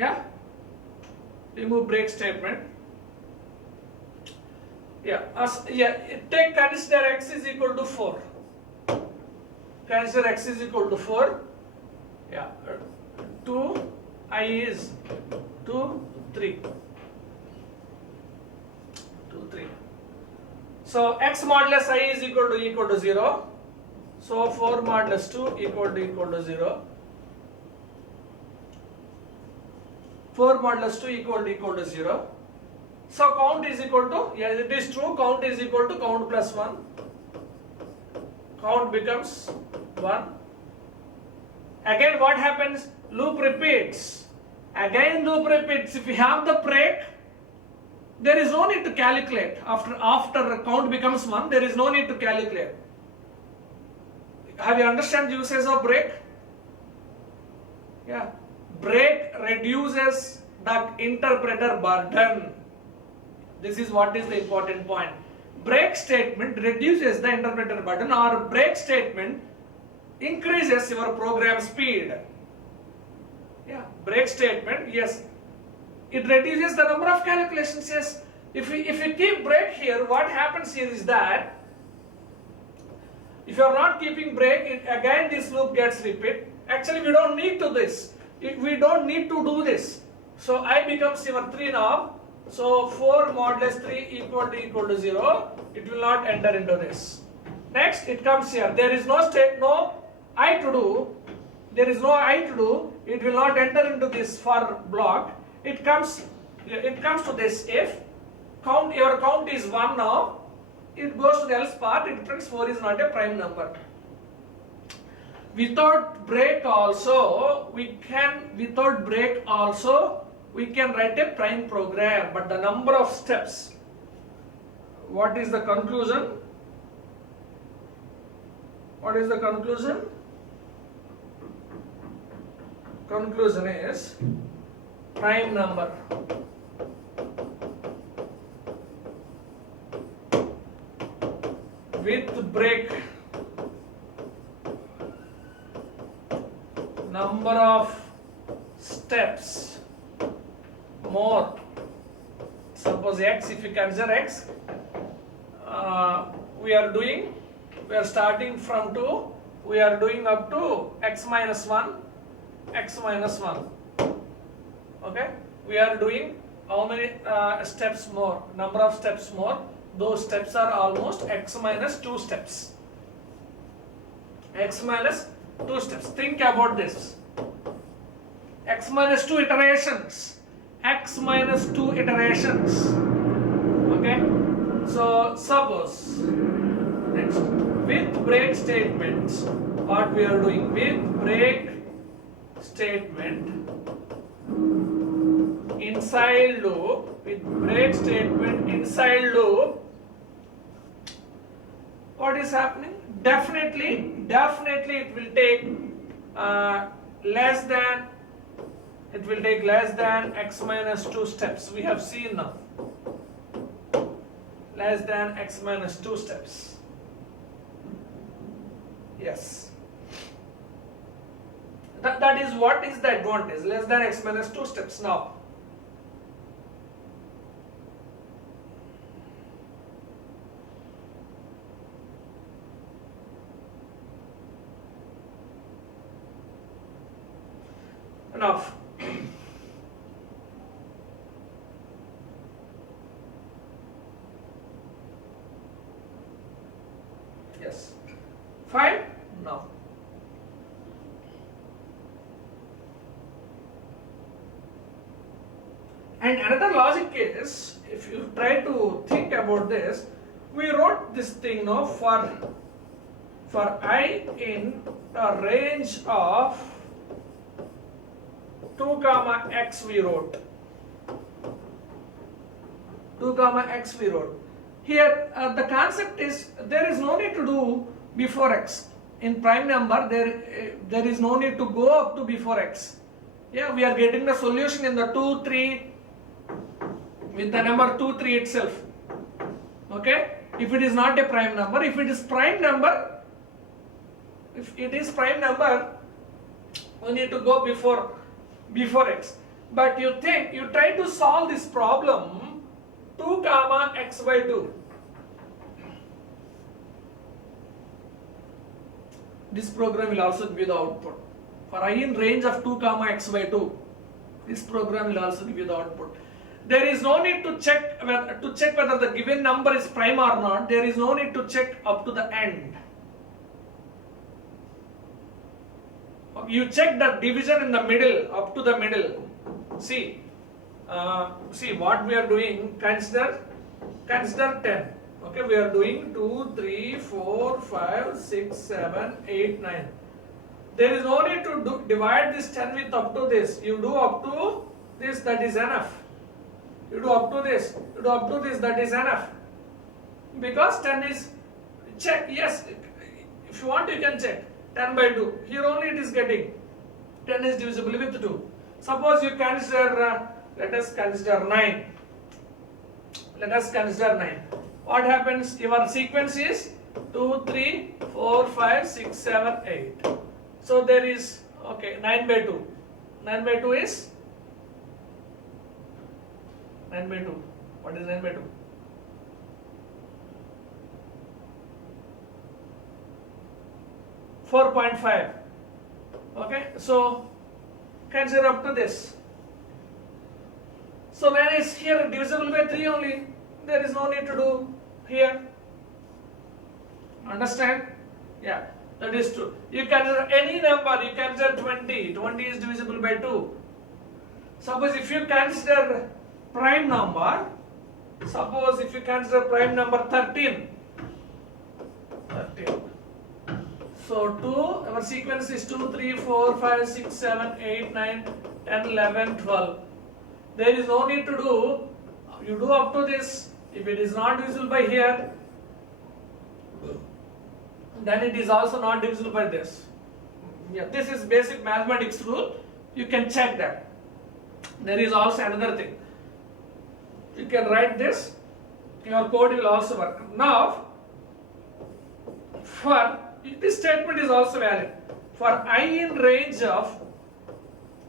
Yeah, remove break statement. Take consider x is equal to 4. Consider x is equal to 4. 2 I is 2 3. 2 3. So x modulus I is equal to 0. So 4 modulus 2 equal to 0. 4 modulus 2 equal to 0. So count is equal to, yes it is true, count is equal to count plus 1. Count becomes 1. Again what happens? Loop repeats. Again loop repeats. If we have the break, there is no need to calculate. After count becomes 1, there is no need to calculate. Have you understand the usage of break? Yeah. Break reduces the interpreter burden. This is what is the important point. Break statement reduces the interpreter burden, or break statement increases your program speed. Yeah, break statement, yes, it reduces the number of calculations. Yes, if you keep break here, what happens here is that if you are not keeping break, again this loop gets repeat. Actually, we don't need to this. We don't need to do this. So I becomes your 3 now. So 4 modulus 3 equal to 0. It will not enter into this. Next, it comes here. There is no I to do. There is no I to do. It will not enter into this for block. It comes to this. If your count is 1 now, it goes to the else part. It prints 4 is not a prime number. Without break also, we can write a prime program, but the number of steps. What is the conclusion? What is the conclusion? Conclusion is prime number. With break, number of steps more. Suppose x, if you consider x, we are starting from 2, we are doing up to x minus 1. Okay, we are doing how many steps more, number of steps more. Those steps are almost x minus 2 steps. X minus 2 steps. Think about this. X minus 2 iterations. X minus 2 iterations. Okay. So suppose next, with break statements, what we are doing with break statement inside loop, with break statement inside loop, what is happening? Definitely it will take less than x minus 2 steps. We have seen now. Less than x minus 2 steps. Yes. That is what is the advantage. Less than x minus 2 steps now. Enough. Yes. Fine? Now. And another logic is, if you try to think about this, we wrote this thing now for I in a range of 2 comma x we wrote. 2 comma x we wrote. Here the concept is there is no need to do before x. In prime number there is no need to go up to before x. Yeah, we are getting the solution in the 2, 3 with the number 2, 3 itself. Okay? If it is not a prime number, if it is prime number, we need to go before x. But you try to solve this problem 2 comma x by 2. This program will also give you the output. For I in range of 2 comma x by 2, this program will also give you the output. There is no need to check whether the given number is prime or not. There is no need to check up to the end. You check the division in the middle, up to the middle. See what we are doing. Consider 10. Okay, we are doing 2, 3, 4, 5, 6, 7, 8, 9. There is no need to divide this 10 with up to this. You do up to this, that is enough. You do up to this, that is enough. Because 10 is, check, yes, if you want you can check. 10 by 2, here only it is getting 10 is divisible with 2. Suppose you consider, let us consider 9. What happens? Your sequence is 2, 3, 4, 5, 6, 7, 8. So there is, okay, 9 by 2. 9 by 2 is 9 by 2. What is 9 by 2? .5. Okay, so consider up to this. So 9 is here divisible by 3 only. There is no need to do here. Understand? Yeah, that is true. You consider any number, you consider 20. 20 is divisible by 2. Suppose if you consider prime number, suppose if you consider prime number 13. So 2, our sequence is 2, 3, 4, 5, 6, 7, 8, 9, 10, 11, 12. There is no need to do, you do up to this. If it is not divisible by here, then it is also not divisible by this. Yeah, this is basic mathematics rule. You can check that. There is also another thing. You can write this. Your code will also work. Now, for this statement is also valid. For I in range of,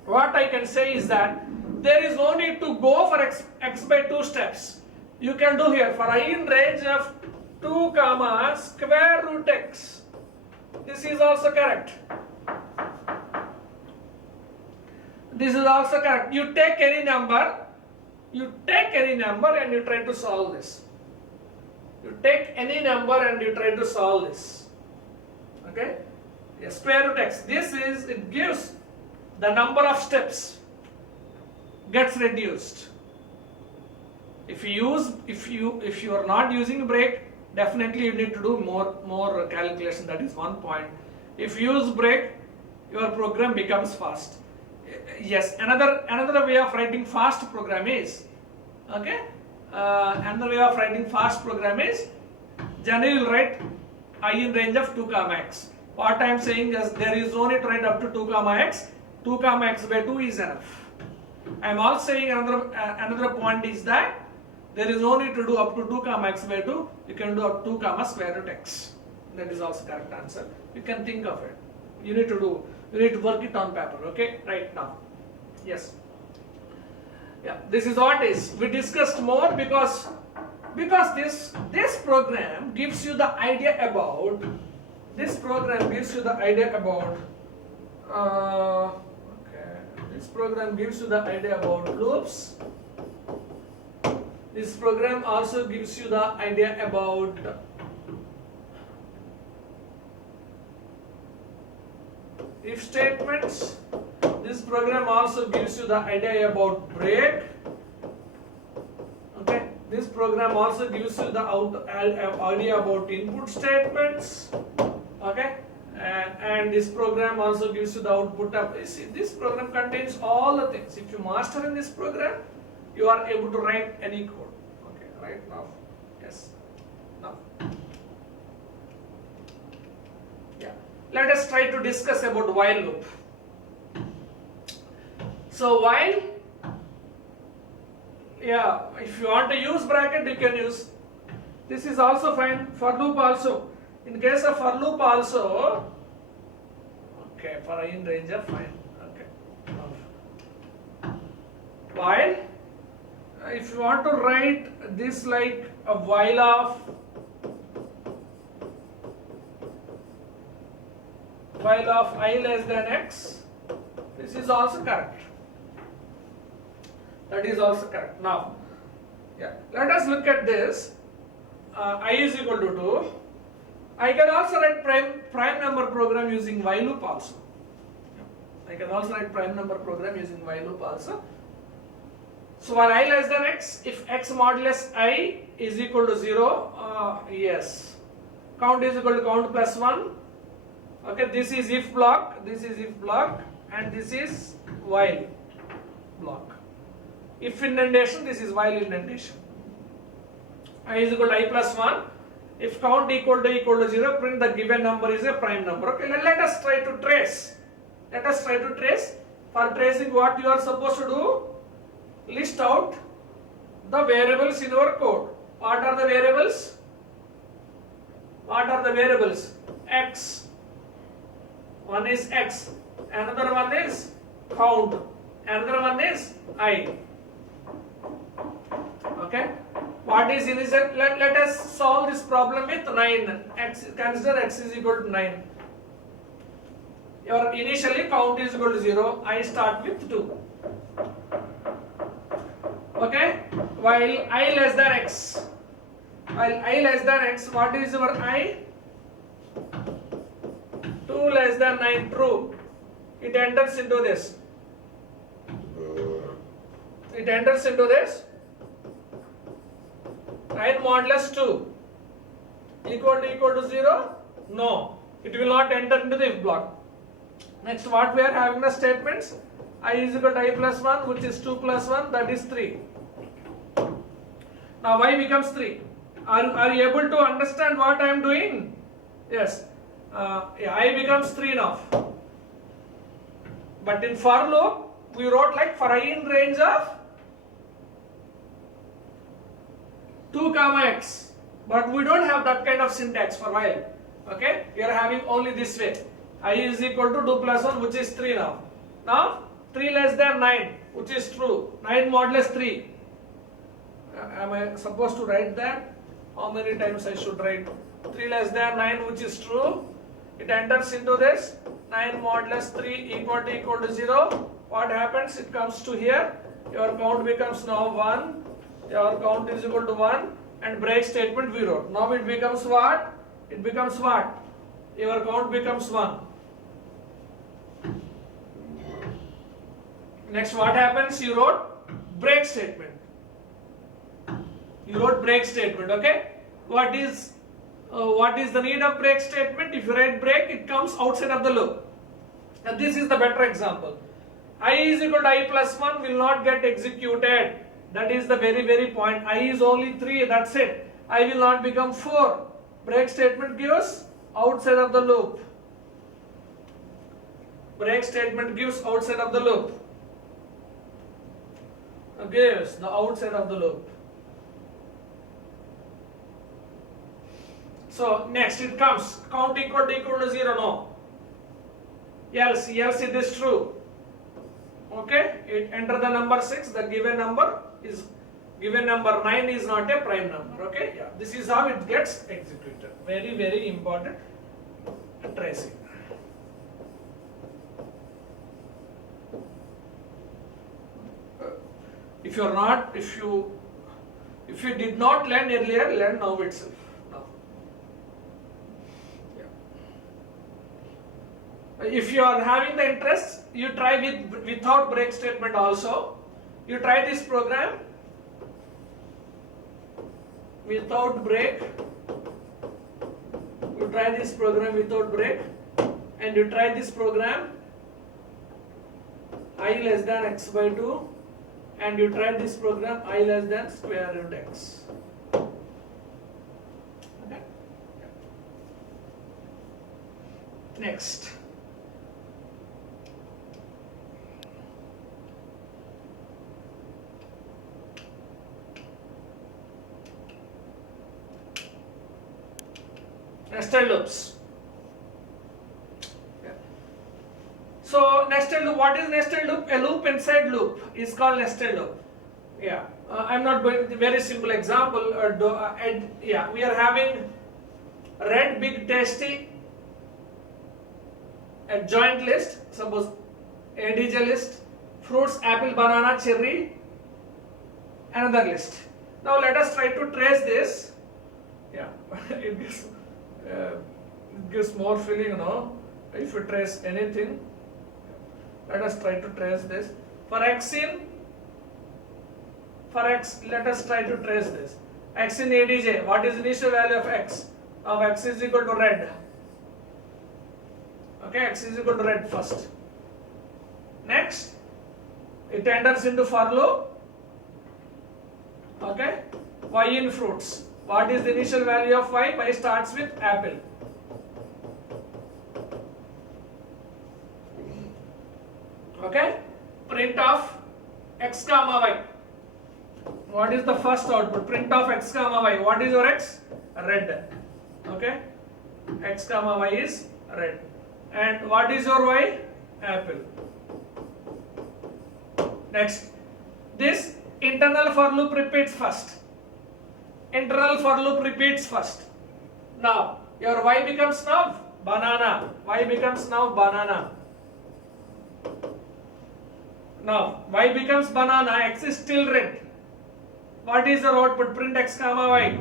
what I can say is that there is no need to go for x by 2 steps. You can do here for I in range of 2 comma square root x. This is also correct. This is also correct. You take any number and you try to solve this. You take any number and you try to solve this. Okay? A square root x. It gives the number of steps gets reduced. If you are not using break, definitely you need to do more calculation. That is one point. If you use break, your program becomes fast. Yes, another way of writing fast program is, okay, another way of writing fast program is, generally you will write I in range of 2 comma x. What I am saying is there is no need to write up to 2 comma x. 2 comma x by 2 is enough. I am also saying another point is that there is no need to do up to 2 comma x by 2. You can do up to 2 comma square root x. That is also correct answer. You can think of it. You need to work it on paper. Okay, right now. Yes. Yeah, this is what is. We discussed more because this program gives you the idea about. This program gives you the idea about. This program gives you the idea about loops. This program also gives you the idea about if statements. This program also gives you the idea about break. Okay. This program also gives you the idea about input statements. Okay. And this program also gives you the output of. See, this program contains all the things. If you master in this program, you are able to write any code. Okay, right now. Yes. Now. Yeah. Let us try to discuss about while loop. So while, yeah, if you want to use bracket, you can use. This is also fine. For loop also. In case of for loop also, okay, for I in range of fine. Okay. while if you want to write this like a while of I less than x, this is also correct. That is also correct. Now, yeah, let us look at this. I is equal to 2. I can also write prime number program using while loop also. I can also write prime number program using while loop also. So while I less than x, if x modulus I is equal to 0, yes, count is equal to count plus 1. Okay, this is if block, and this is while block. If indentation, this is while indentation. I is equal to I plus 1. If count equal to 0, print the given number is a prime number. Okay, let us try to trace. For tracing, what you are supposed to do? List out the variables in your code. What are the variables? X. One is x. Another one is count. Another one is I. Okay. What is initial? Let us solve this problem with 9. Consider x is equal to 9. Your initially count is equal to 0. I start with 2. Okay. While I less than x. What is your I? 2 less than 9, true. It enters into this. 9 modulus 2 equal to 0? No. It will not enter into the if block. Next, what we are having the statements? I is equal to I plus 1, which is 2 plus 1, that is 3. Now y becomes 3. Are you able to understand what I am doing? Yes. I becomes 3 now. But in for loop, we wrote like for I in range of 2 comma x. But we don't have that kind of syntax for while. Okay? We are having only this way. I is equal to 2 plus 1, which is 3 now. Now 3 less than 9, which is true. 9 modulus 3. Am I supposed to write that? How many times I should write? 3 less than 9, which is true. It enters into this. 9 modulus 3 equal to 0. What happens? It comes to here. Your count becomes now 1. Your count is equal to 1. And break statement we wrote. Now it becomes what? Your count becomes 1. Next, what happens? You wrote break statement. Okay? What is the need of break statement? If you write break, it comes outside of the loop. Now this is the better example. I is equal to I plus 1 will not get executed. That is the very point. I is only 3, that's it. I will not become 4. Break statement gives outside of the loop. Gives the outside of the loop. So next it comes count equal to 0, no. Else it is true. Okay, it enter the number 6. The given number 9 is not a prime number. Okay, yeah, this is how it gets executed. Very important tracing. If you did not learn earlier, learn now itself. If you are having the interest, you try without break statement also. You try this program without break. And you try this program I less than x by 2, and you try this program I less than square root x. Okay. Next. Nested loops. So nested loop, what is nested loop? A loop inside loop is called nested loop. Yeah, I'm not going to very simple example. Yeah, we are having red, big, tasty, a joint list. Suppose ADJ list, fruits, apple, banana, cherry, another list. Now let us try to trace this. Yeah, it gives more feeling, you know, if you trace anything. Let us try to trace this. For x, let us try to trace this. X in ADJ, what is the initial value of x? Of x is equal to red. Okay, x is equal to red first. Next, it enters into for loop. Okay, y in fruits. What is the initial value of y? Y starts with apple. Okay, print of x comma y. What is the first output? Print of x comma y. What is your x? Red. Okay, x comma y is red. And what is your y? Apple. Next, this internal for loop repeats first. Internal for loop repeats first. Now, your y becomes now banana. Y becomes now banana. Now, y becomes banana, x is still red. What is your output? Print x comma y.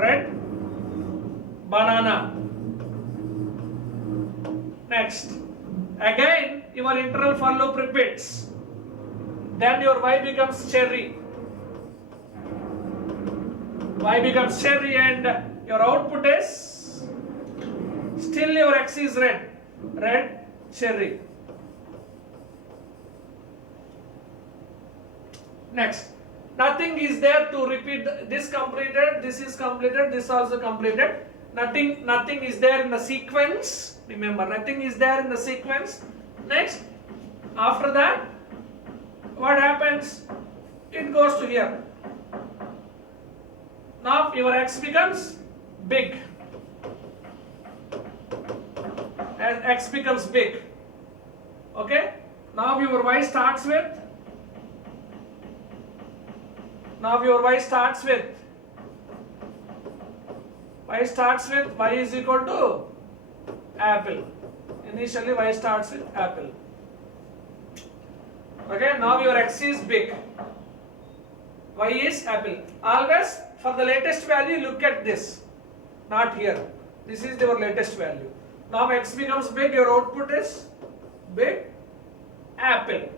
Red, banana. Next, again your internal for loop repeats. Then your y becomes cherry. Y becomes cherry and your output is still your x is red. Red, cherry. Next, nothing is there to repeat. This completed, this is completed, this also completed. Nothing is there in the sequence. Remember, nothing is there in the sequence. Next, after that, what happens? It goes to here. Now your x becomes big. And x becomes big. Okay? Now your y starts with. Now your y starts with. Y is equal to apple. Initially y starts with apple. Okay, now your x is big. Y is apple. Always for the latest value look at this. Not here. This is your latest value. Now x becomes big, your output is big apple.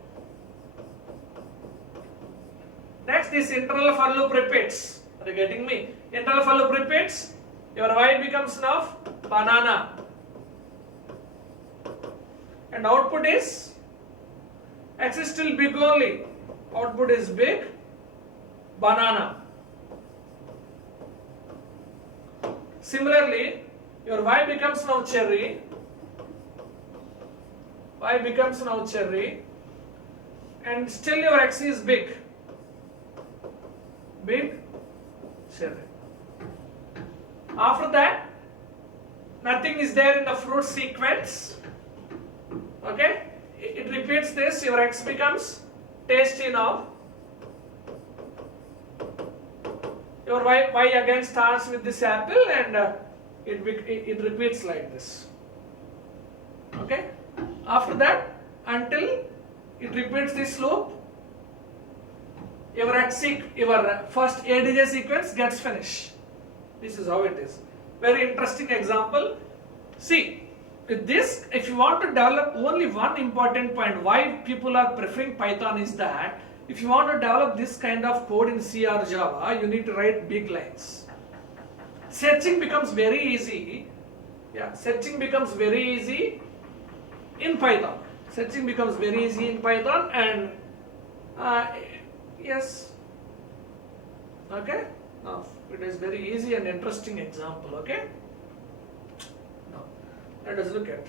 Next, this internal for loop repeats. Are you getting me? Internal for loop repeats. Your y becomes now banana. And output is x is still big only. Output is big banana. Similarly, your y becomes now cherry. Y becomes now cherry. And still your x is big. Big cherry. After that, nothing is there in the fruit sequence. Okay? It repeats this. Your x becomes tasty now. Your y again starts with this apple and it repeats like this. Okay? After that, until it repeats this loop, your first ADJ sequence gets finished. This is how it is. Very interesting example. See, with this, if you want to develop only one important point, why people are preferring Python is that if you want to develop this kind of code in C or Java, you need to write big lines. Searching becomes very easy. Yeah, searching becomes very easy in Python. Searching becomes very easy in Python and yes. Okay. Now it is very easy and interesting example. Okay. Now let us look at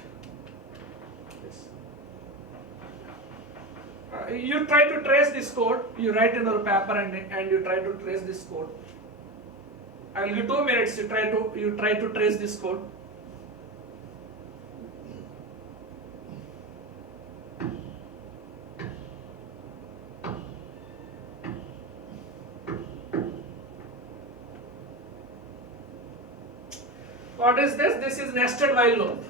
this. You try to trace this code. You write in your paper and you try to trace this code. I will give 2 minutes. You try to trace this code. What is this? This is nested while loop.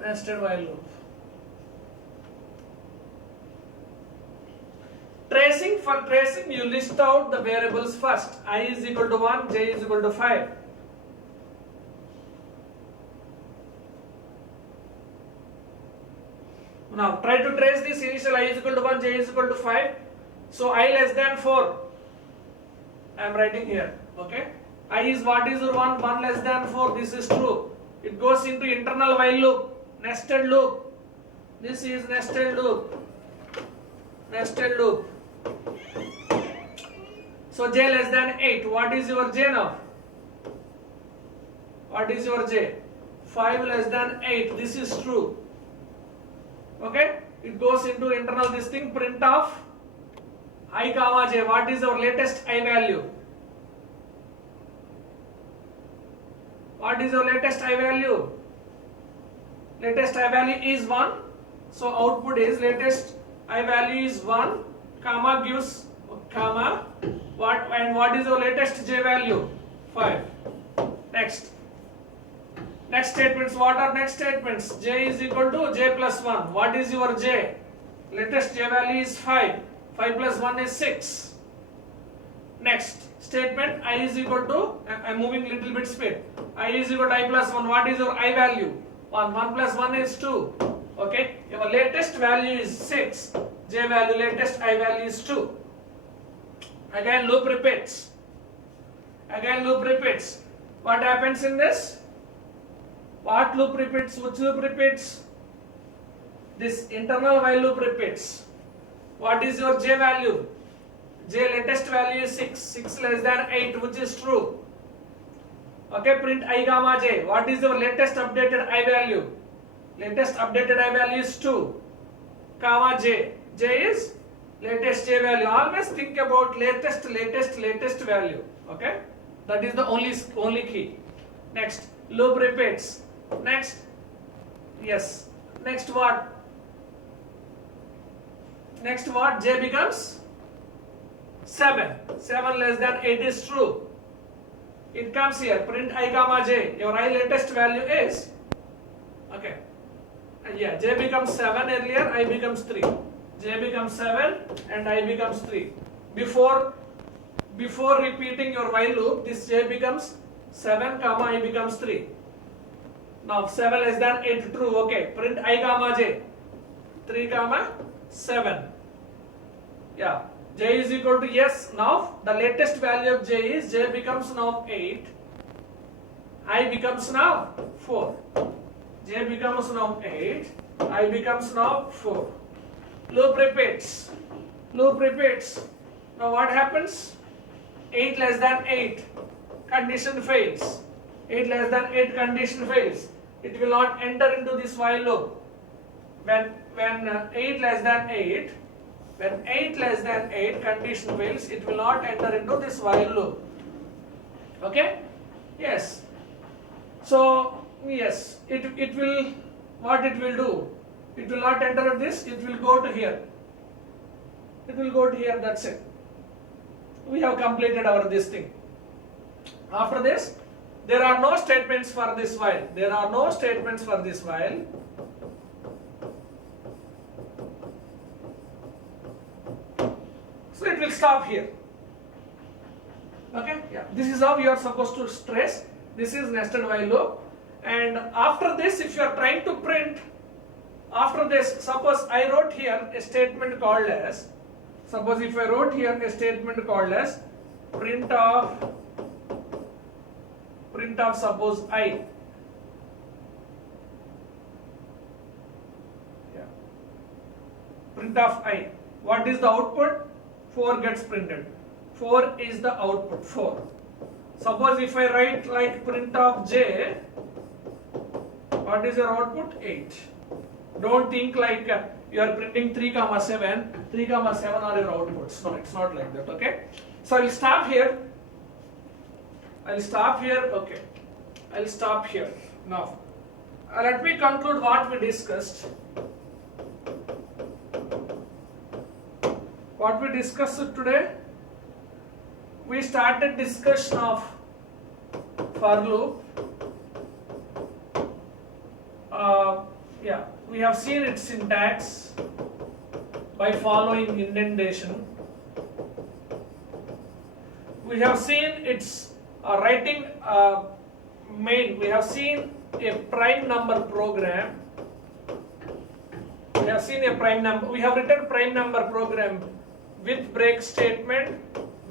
Nested while loop. Tracing, for tracing you list out the variables first. I is equal to 1, j is equal to 5. Now try to trace this initial I is equal to 1, j is equal to 5. So I less than 4. I am writing here. Okay. I is what is 1, 1 less than 4. This is true. It goes into internal while loop, nested loop. This is nested loop. Nested loop. So j less than 8. What is your j now? What is your j? 5 less than 8. This is true. Okay, it goes into internal this thing, print of I comma j. What is our latest I value? What is our latest I value? Latest I value is 1. So output is latest I value is 1, comma gives comma what, and what is our latest j value? 5. Next. Next statements. What are next statements? J is equal to j plus 1. What is your j? Latest j value is 5. 5 plus 1 is 6. Next statement, I is equal to, I am moving little bit speed. I is equal to I plus 1. What is your I value? 1. 1 plus 1 is 2. Okay. Your latest value is 6. J value, latest I value is 2. Again loop repeats. Again loop repeats. What happens in this? What loop repeats? Which loop repeats? This internal while loop repeats. What is your j value? J latest value is 6. 6 less than 8, which is true. Okay, print I comma j. What is your latest updated I value? Latest updated I value is 2, comma j. J is latest j value. Always think about latest value. Okay, that is the only key. Next, loop repeats. Next, yes. Next what? Next what? J becomes 7. 7 less than 8 is true. It comes here. Print I comma j. Your I latest value is, okay. Yeah, j becomes 7 earlier. I becomes 3. J becomes 7 and I becomes 3. Before repeating your while loop, this j becomes 7 comma I becomes 3. Now 7 less than 8 true. Okay. Print I comma j. 3 comma 7. Yeah. J is equal to yes. Now the latest value of j is, j becomes now 8. I becomes now 4. J becomes now 8. I becomes now 4. Loop repeats. Loop repeats. Now what happens? 8 less than 8. Condition fails. 8 less than 8 condition fails. It will not enter into this while loop. When 8 less than 8, when 8 less than 8 condition fails, it will not enter into this while loop. Okay? Yes. So yes, it will, what it will do? It will not enter this, it will go to here. It will go to here, that's it. We have completed our this thing. After this, there are no statements for this while. There are no statements for this while. So it will stop here. Okay? Yeah. This is how you are supposed to trace. This is nested while loop. And after this, if you are trying to print, after this, suppose I wrote here a statement called as, suppose if I wrote here a statement called as print of suppose I. Yeah. Print of I. What is the output? 4 gets printed. 4 is the output. 4. Suppose if I write like print of j, what is your output? 8. Don't think like you are printing 3 comma 7. 3 comma 7 are your outputs. No, it's not like that. Okay. So I will stop here. I'll stop here. Okay. I'll stop here. Now, let me conclude what we discussed. what we discussed today? We started discussion of for loop. We have seen its syntax by following indentation. We have seen its writing main. We have seen a prime number program. We have seen a prime number. We have written prime number program with break statement.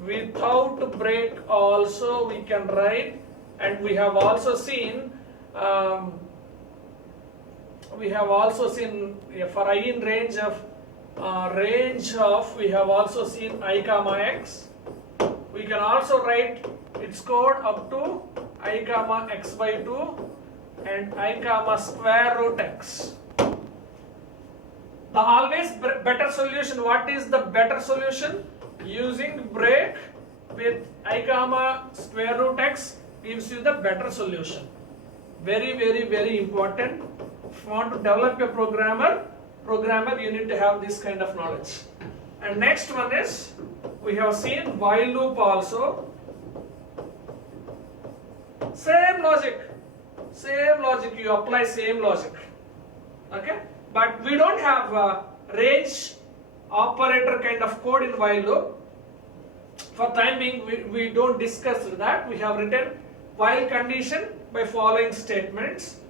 Without break also we can write, and we have also seen for I in range of we have also seen I comma x. We can also write its code up to I comma x by 2 and I comma square root x. The always better solution. What is the better solution? Using break with I comma square root x gives you the better solution. Very, very, very important. If you want to develop a programmer, you need to have this kind of knowledge. And next one is, we have seen while loop also. Same logic, you apply same logic. Okay, but we don't have a range operator kind of code in while loop. For time being, we don't discuss that. We have written while condition by following statements,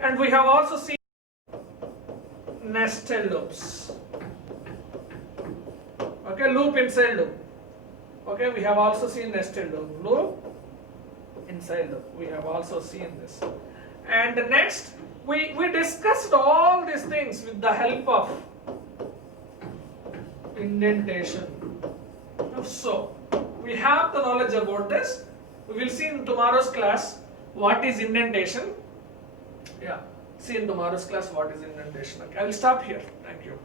and we have also seen nested loops. Okay, loop inside loop. Okay, we have also seen nested loop inside loop. We have also seen this. And next, we discussed all these things with the help of indentation. So, we have the knowledge about this. We will see in tomorrow's class what is indentation. See in tomorrow's class what is indentation. Okay, I will stop here. Thank you.